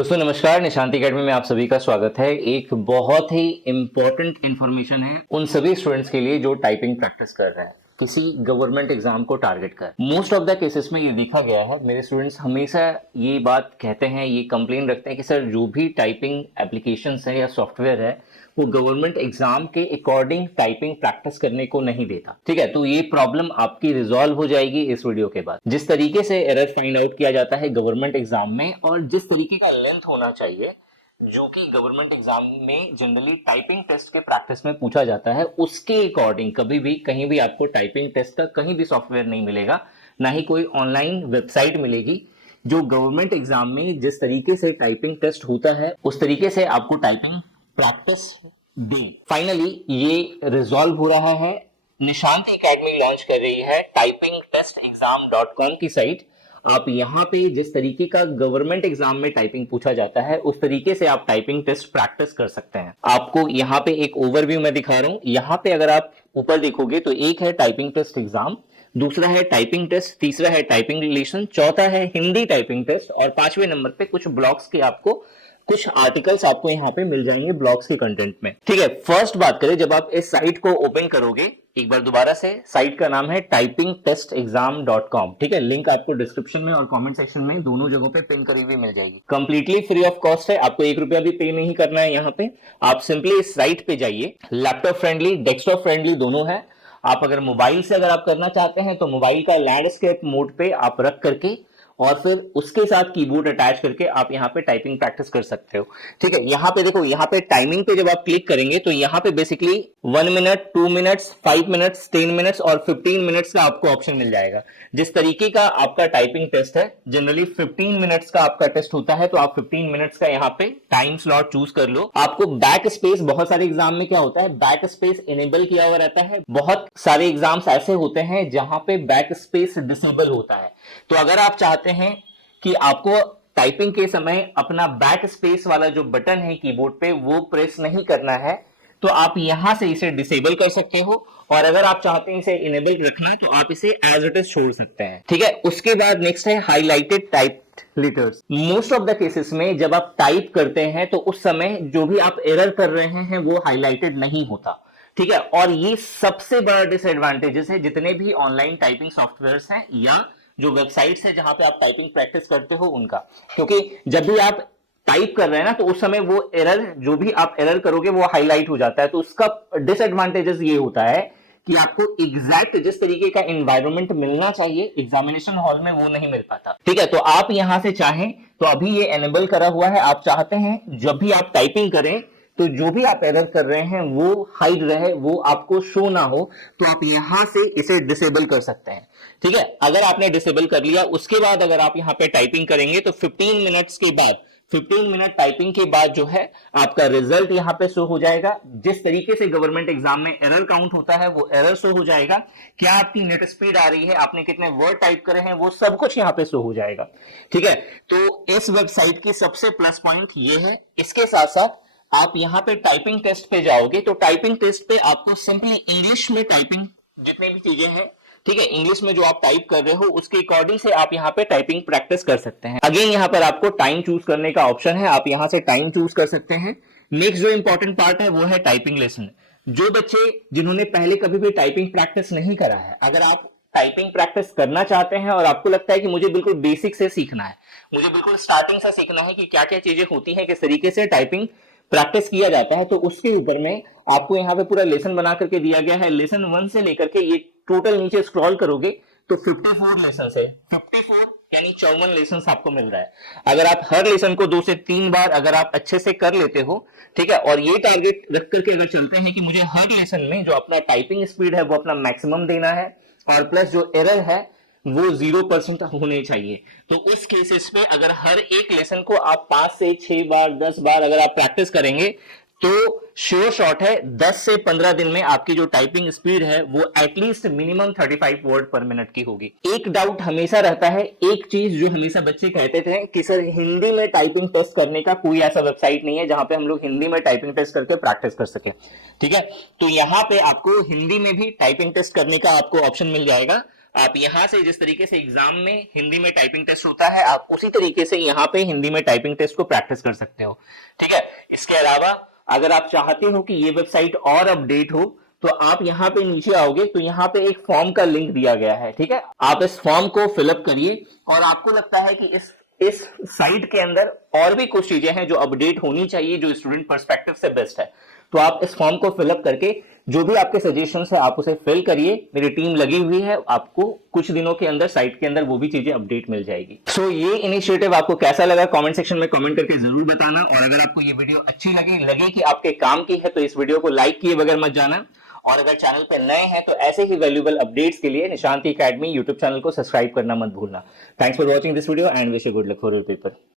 दोस्तों नमस्कार, निशांति एकेडमी में आप सभी का स्वागत है। एक बहुत ही इम्पोर्टेंट इन्फॉर्मेशन है उन सभी स्टूडेंट्स के लिए जो टाइपिंग प्रैक्टिस कर रहे हैं किसी गवर्नमेंट एग्जाम को टारगेट कर। मोस्ट ऑफ द केसेस में ये देखा गया है, मेरे स्टूडेंट्स हमेशा ये बात कहते हैं, ये कंप्लेन रखते हैं कि सर जो भी टाइपिंग एप्लीकेशंस है या सॉफ्टवेयर है वो गवर्नमेंट एग्जाम के अकॉर्डिंग टाइपिंग प्रैक्टिस करने को नहीं देता। ठीक है, तो ये प्रॉब्लम आपकी रिजॉल्व हो जाएगी इस वीडियो के बाद। जिस तरीके से एरर फाइंड आउट किया जाता है गवर्नमेंट एग्जाम में और जिस तरीके का लेंथ होना चाहिए जो कि गवर्नमेंट एग्जाम में जनरली टाइपिंग टेस्ट के प्रैक्टिस में पूछा जाता है, उसके अकॉर्डिंग कभी भी कहीं भी आपको टाइपिंग टेस्ट का कहीं भी सॉफ्टवेयर नहीं मिलेगा, ना ही कोई ऑनलाइन वेबसाइट मिलेगी जो गवर्नमेंट एग्जाम में जिस तरीके से टाइपिंग टेस्ट होता है उस तरीके से आपको टाइपिंग प्रैक्टिस दें। फाइनली ये रिजॉल्व हो रहा है। निशांति एकेडमी लॉन्च कर रही है typingtestexam.com की साइट। आप यहाँ पे जिस तरीके का गवर्नमेंट एग्जाम में टाइपिंग पूछा जाता है उस तरीके से आप टाइपिंग टेस्ट प्रैक्टिस कर सकते हैं। आपको यहाँ पे एक ओवरव्यू मैं दिखा रहा हूँ। यहाँ पे अगर आप ऊपर देखोगे तो एक है टाइपिंग टेस्ट एग्जाम, दूसरा है टाइपिंग टेस्ट, तीसरा है टाइपिंग रिलेशन, चौथा है हिंदी टाइपिंग टेस्ट और 5वें नंबर पे कुछ ब्लॉग्स के आपको कुछ आर्टिकल्स आपको यहाँ पे मिल जाएंगे ब्लॉग्स के कंटेंट में। ठीक है, फर्स्ट बात करें, जब आप इस साइट को ओपन करोगे, एक बार दोबारा से, साइट का नाम है typingtestexam.com। ठीक है, लिंक आपको डिस्क्रिप्शन में और कमेंट सेक्शन में दोनों जगहों पे पिन करी हुई मिल जाएगी। कंप्लीटली फ्री ऑफ कॉस्ट है, आपको 1 रुपया भी पे नहीं करना है। यहाँ पे आप सिंपली इस साइट पे जाइए। लैपटॉप फ्रेंडली, डेस्कटॉप फ्रेंडली दोनों है। आप अगर मोबाइल से अगर आप करना चाहते हैं तो मोबाइल का लैंडस्केप मोड पे आप रख करके और फिर उसके साथ कीबोर्ड अटैच करके आप यहाँ पे टाइपिंग प्रैक्टिस कर सकते हो। ठीक है, यहाँ पे देखो, यहाँ पे टाइमिंग पे जब आप क्लिक करेंगे तो यहाँ पे basically 1 minute, 2 minutes, 5 minutes, 10 minutes और 15 मिनट्स का आपको ऑप्शन मिल जाएगा। जिस तरीके का आपका टाइपिंग टेस्ट है, जनरली 15 मिनट्स का आपका टेस्ट होता है, तो आप 15 मिनट्स का यहाँ पे टाइम स्लॉट चूज कर लो। आपको बैक स्पेस, बहुत सारे एग्जाम में क्या होता है, बैक स्पेस इनेबल किया हुआ रहता है। बहुत सारे एग्जाम्स ऐसे होते हैं जहां पे बैक स्पेस डिसेबल होता है। तो अगर आप चाहते हैं कि आपको टाइपिंग के समय अपना बैक स्पेस वाला जो बटन है कीबोर्ड पे वो प्रेस नहीं करना है, तो आप यहां से इसे डिसेबल कर सकते हो। और अगर आप चाहते हैं इसे इनेबल रखना तो आप इसे एज इट इज छोड़ सकते हैं। ठीक है, उसके बाद नेक्स्ट है highlighted typed letters. Most of the cases में जब आप टाइप करते हैं तो उस समय जो भी आप एरर कर रहे हैं वो हाईलाइटेड नहीं होता। ठीक है, और ये सबसे बड़ा डिसएडवांटेजेस है जितने भी ऑनलाइन टाइपिंग सॉफ्टवेयर्स हैं या जो वेबसाइट्स है जहां पे आप टाइपिंग प्रैक्टिस करते हो उनका। क्योंकि जब भी आप टाइप कर रहे हैं ना तो उस समय वो एरर, जो भी आप एरर करोगे वो हाईलाइट हो जाता है। तो उसका डिसएडवांटेजेस ये होता है कि आपको एग्जैक्ट जिस तरीके का एनवायरनमेंट मिलना चाहिए एग्जामिनेशन हॉल में वो नहीं मिल पाता। ठीक है, तो आप यहां से चाहें तो अभी ये एनेबल करा हुआ है। आप चाहते हैं जब भी आप टाइपिंग करें तो जो भी आप एरर कर रहे हैं वो हाइड रहे, वो आपको शो ना हो, तो आप यहां से इसे डिसेबल कर सकते हैं। ठीक है, अगर आपने डिसेबल कर लिया, उसके बाद अगर आप यहां पे टाइपिंग करेंगे तो 15 मिनट्स के बाद, 15 मिनट टाइपिंग के बाद जो है आपका रिजल्ट यहां पे शो हो जाएगा। जिस तरीके से गवर्नमेंट एग्जाम में एरर काउंट होता है वो एरर शो हो जाएगा। क्या आपकी नेट स्पीड आ रही है, आपने कितने वर्ड टाइप करे हैं, वो सब कुछ यहां पे शो हो जाएगा। ठीक है, तो इस वेबसाइट की सबसे प्लस पॉइंट ये है। इसके साथ साथ आप यहाँ पे टाइपिंग टेस्ट पे जाओगे तो टाइपिंग टेस्ट पे आपको सिंपली इंग्लिश में टाइपिंग जितने भी चीजें हैं, ठीक है, इंग्लिश में जो आप टाइप कर रहे हो उसके अकॉर्डिंग से आप यहाँ पे टाइपिंग प्रैक्टिस कर सकते हैं। अगेन यहाँ पर आपको टाइम चूज करने का ऑप्शन है, आप यहाँ से टाइम चूज कर सकते हैं। नेक्स्ट जो इंपॉर्टेंट पार्ट है वो है टाइपिंग लेसन। जो बच्चे जिन्होंने पहले कभी भी टाइपिंग प्रैक्टिस नहीं करा है, अगर आप टाइपिंग प्रैक्टिस करना चाहते हैं और आपको लगता है कि मुझे बिल्कुल बेसिक से सीखना है, मुझे बिल्कुल स्टार्टिंग से सीखना है कि क्या क्या चीजें होती है, किस तरीके से टाइपिंग प्रैक्टिस किया जाता है, तो उसके ऊपर में आपको यहाँ पे पूरा लेसन बना करके दिया गया है। लेसन 1 से लेकर के ये टोटल नीचे स्क्रॉल करोगे तो 54 लेसन है, 54 यानी 54 लेसन आपको मिल रहा है। अगर आप हर लेसन को 2 से 3 बार अगर आप अच्छे से कर लेते हो, ठीक है, और ये टारगेट रख करके अगर चलते हैं कि मुझे हर लेसन में जो अपना टाइपिंग स्पीड है वो अपना मैक्सिमम देना है और प्लस जो एरर है वो 0% होने चाहिए, तो उस केसेस में अगर हर एक लेसन को आप 5 से 6 बार, 10 बार अगर आप प्रैक्टिस करेंगे तो श्योर शॉट है 10 से 15 दिन में आपकी जो टाइपिंग स्पीड है वो एटलीस्ट मिनिमम 35 वर्ड पर मिनट की होगी। एक डाउट हमेशा रहता है, एक चीज जो हमेशा बच्चे कहते थे कि सर हिंदी में टाइपिंग टेस्ट करने का कोई ऐसा वेबसाइट नहीं है जहां पे हम लोग हिंदी में टाइपिंग टेस्ट करके प्रैक्टिस कर सके। ठीक है, तो यहां पे आपको हिंदी में भी टाइपिंग टेस्ट करने का आपको ऑप्शन मिल जाएगा। आप यहाँ से जिस तरीके से एग्जाम में हिंदी में टाइपिंग टेस्ट होता है, आप उसी तरीके से यहाँ पे हिंदी में टाइपिंग टेस्ट को प्रैक्टिस कर सकते हो। ठीक है, इसके अलावा अगर आप चाहते हो कि ये वेबसाइट और अपडेट हो तो आप यहाँ पे नीचे आओगे तो यहाँ पे एक फॉर्म का लिंक दिया गया है। ठीक है, आप इस फॉर्म को फिलअप करिए और आपको लगता है कि इस साइट के अंदर और भी कुछ चीजें हैं जो अपडेट होनी चाहिए, जो स्टूडेंट पर्सपेक्टिव से बेस्ट है, तो आप इस फॉर्म को फिलअप करके जो भी आपके सजेशंस है आप उसे फिल करिए। मेरी टीम लगी हुई है, आपको कुछ दिनों के अंदर साइट के अंदर वो भी चीजें अपडेट मिल जाएगी। सो ये इनिशिएटिव आपको कैसा लगा कमेंट सेक्शन में कमेंट करके जरूर बताना, और अगर आपको ये वीडियो अच्छी लगे कि आपके काम की है तो इस वीडियो को लाइक किए बगैर मत जाना, और अगर चैनल पे नए हैं तो ऐसे ही वैल्यूएबल अपडेट्स के लिए निशांति एकेडमी यूट्यूब चैनल को सब्सक्राइब करना मत भूलना। Thanks for watching this video and wish you good luck for your paper.